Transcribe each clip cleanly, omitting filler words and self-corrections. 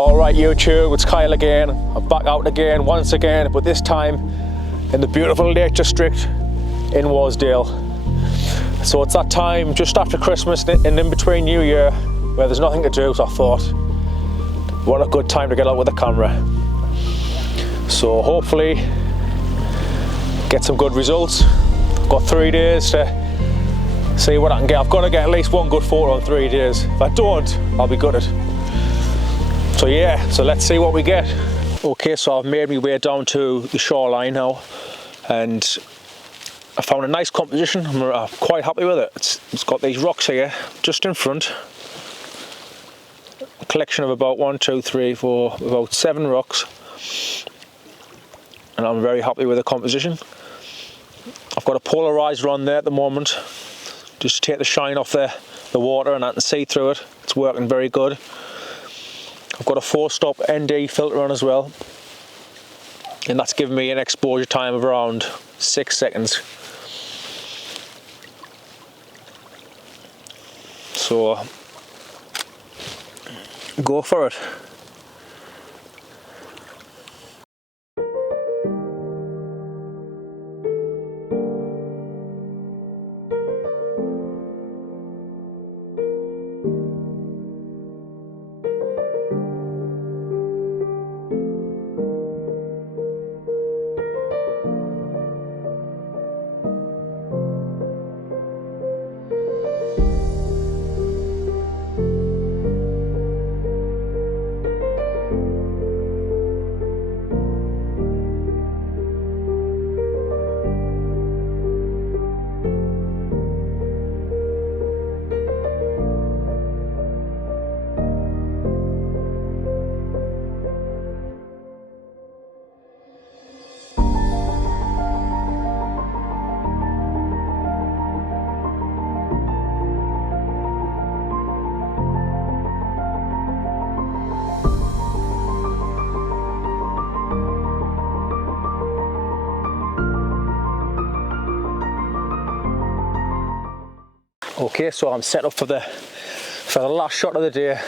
Alright YouTube, it's Kyle again. I'm back out again, once again, but this time in the beautiful Lake District in Wasdale. So it's that time just after Christmas and in between New Year where there's nothing to do, so I thought, what a good time to get out with the camera. So hopefully get some good results. I've got 3 days to see what I can get. I've got to get at least one good photo in 3 days. If I don't, I'll be gutted. So yeah, so let's see what we get. Okay, so I've made my way down to the shoreline now, and I found a nice composition. I'm quite happy with it. It's got these rocks here just in front. A collection of about 1, 2, 3, 4, about 7 rocks. And I'm very happy with the composition. I've got a polarizer on there at the moment, just to take the shine off the water, and I can see through it. It's working very good. I've got a 4-stop ND filter on as well, and that's giving me an exposure time of around 6 seconds. So go for it. Okay, so I'm set up for the last shot of the day.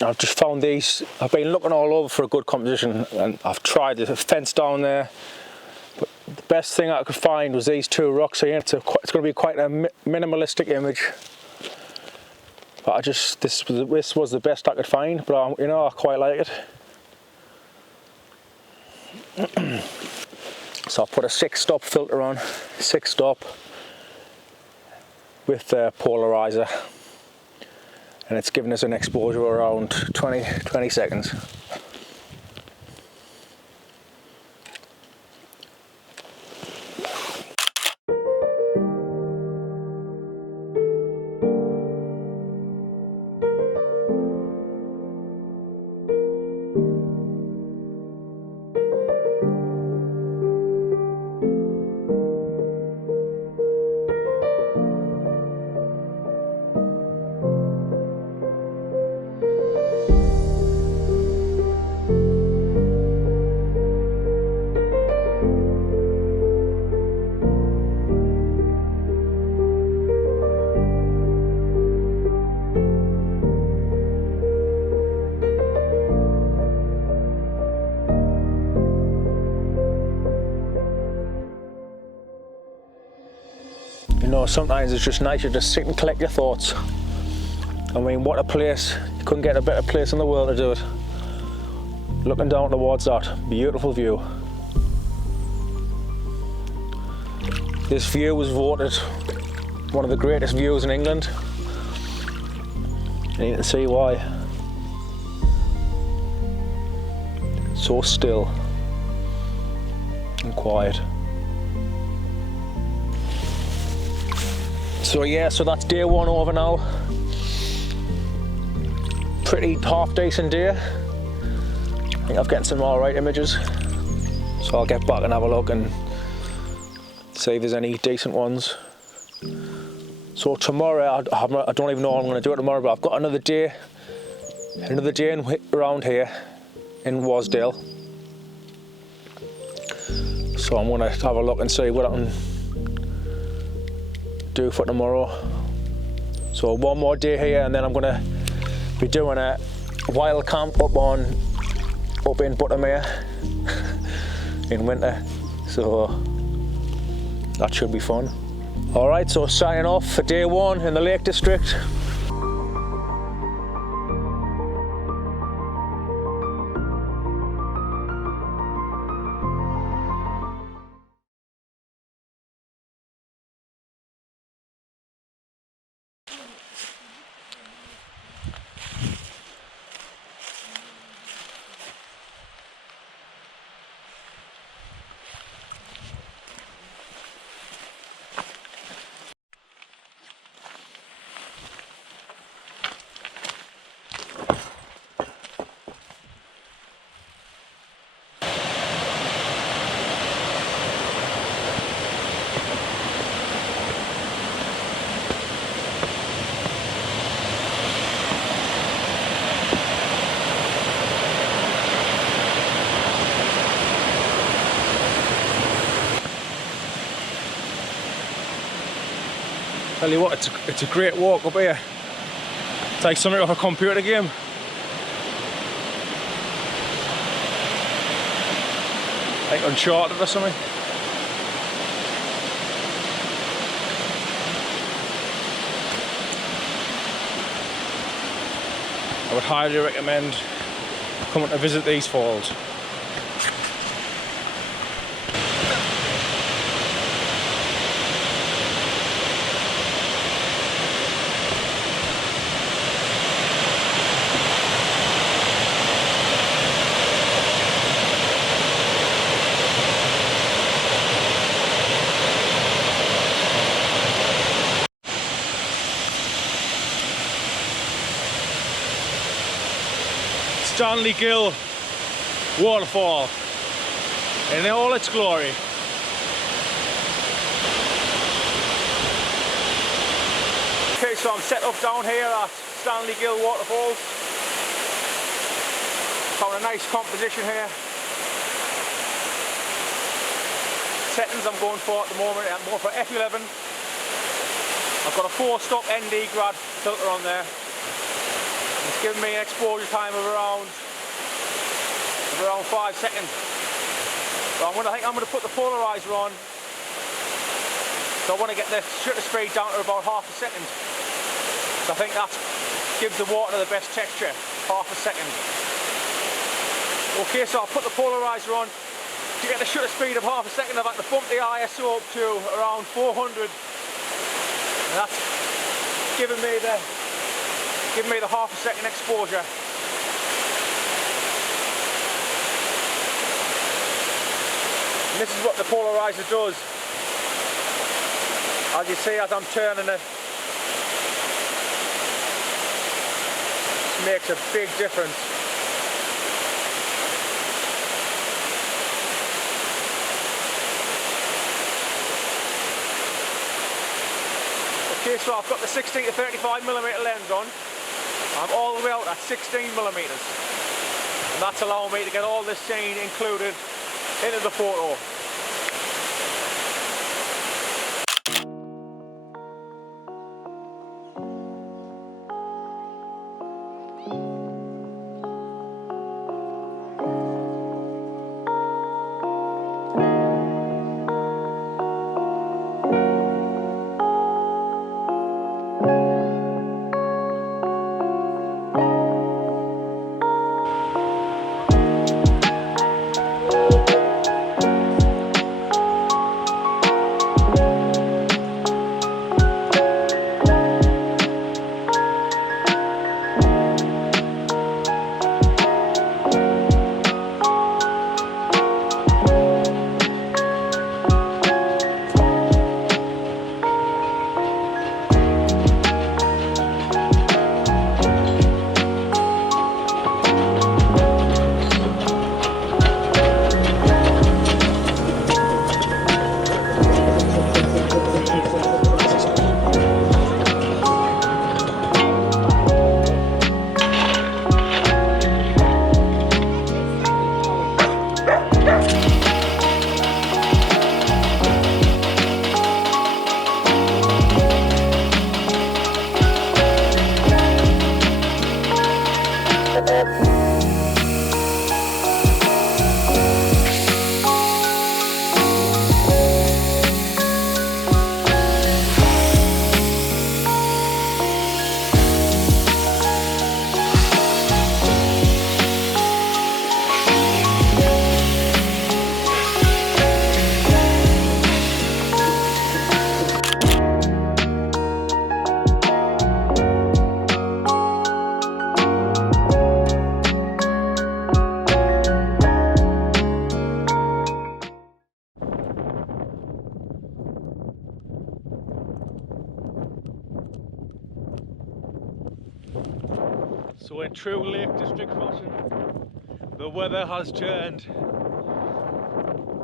I've just found these. I've been looking all over for a good composition, and I've tried the fence down there, but the best thing I could find was these 2 rocks here. It's going to be quite a minimalistic image, but this was the best I could find. But you know, I quite like it. So I've put a 6-stop filter on, 6-stop with the polarizer, and it's giving us an exposure around 20 seconds. You know, sometimes it's just nice to just sit and collect your thoughts. I mean, what a place. You couldn't get a better place in the world to do it. Looking down towards that beautiful view. This view was voted one of the greatest views in England. And you can see why. So still and quiet. So yeah, so that's day 1 over now. Pretty half decent day. I think I've getting some alright images. So I'll get back and have a look and see if there's any decent ones. So tomorrow, I don't even know how I'm going to do it tomorrow, but I've got another day around here in Wasdale. So I'm going to have a look and see what I can do for tomorrow. So one more day here, and then I'm gonna be doing a wild camp up in Buttermere in winter, so that should be fun. Alright, so signing off for day one in the Lake District. Tell you what, it's a great walk up here. It's like something off a computer game. Like Uncharted or something. I would highly recommend coming to visit these falls. Stanley Gill waterfall in all its glory. Okay, so I'm set up down here at Stanley Gill waterfalls. Found a nice composition here. Settings I'm going for at the moment, I'm going for F11. I've got a 4-stop ND grad filter on there. It's giving me an exposure time of around 5 seconds. So I think I'm going to put the polarizer on. So I want to get the shutter speed down to about half a second. So I think that gives the water the best texture, half a second. Okay, so I'll put the polarizer on. To get the shutter speed of half a second, I've had to bump the ISO up to around 400. And that's giving me the half a second exposure. And this is what the polarizer does. As you see, as I'm turning it, it makes a big difference. Okay, so I've got the 16 to 35mm lens on. I'm all the way out at 16mm, and that's allowing me to get all this scene included into the photo. So in true Lake District fashion, the weather has turned.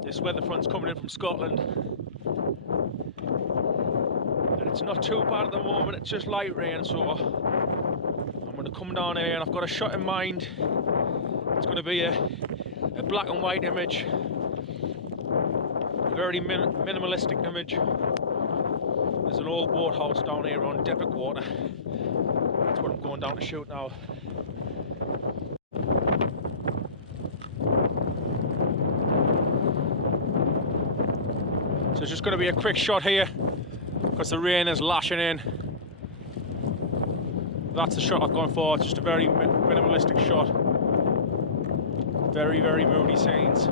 This weather front's coming in from Scotland. And it's not too bad at the moment, it's just light rain, so I'm going to come down here and I've got a shot in mind. It's going to be a black and white image, a very minimalistic image. There's an old boathouse down here on Deppock Water. That's what I'm going down to shoot now. So it's just going to be a quick shot here because the rain is lashing in. That's the shot I've gone for. It's just a very minimalistic shot. Very, very moody scenes.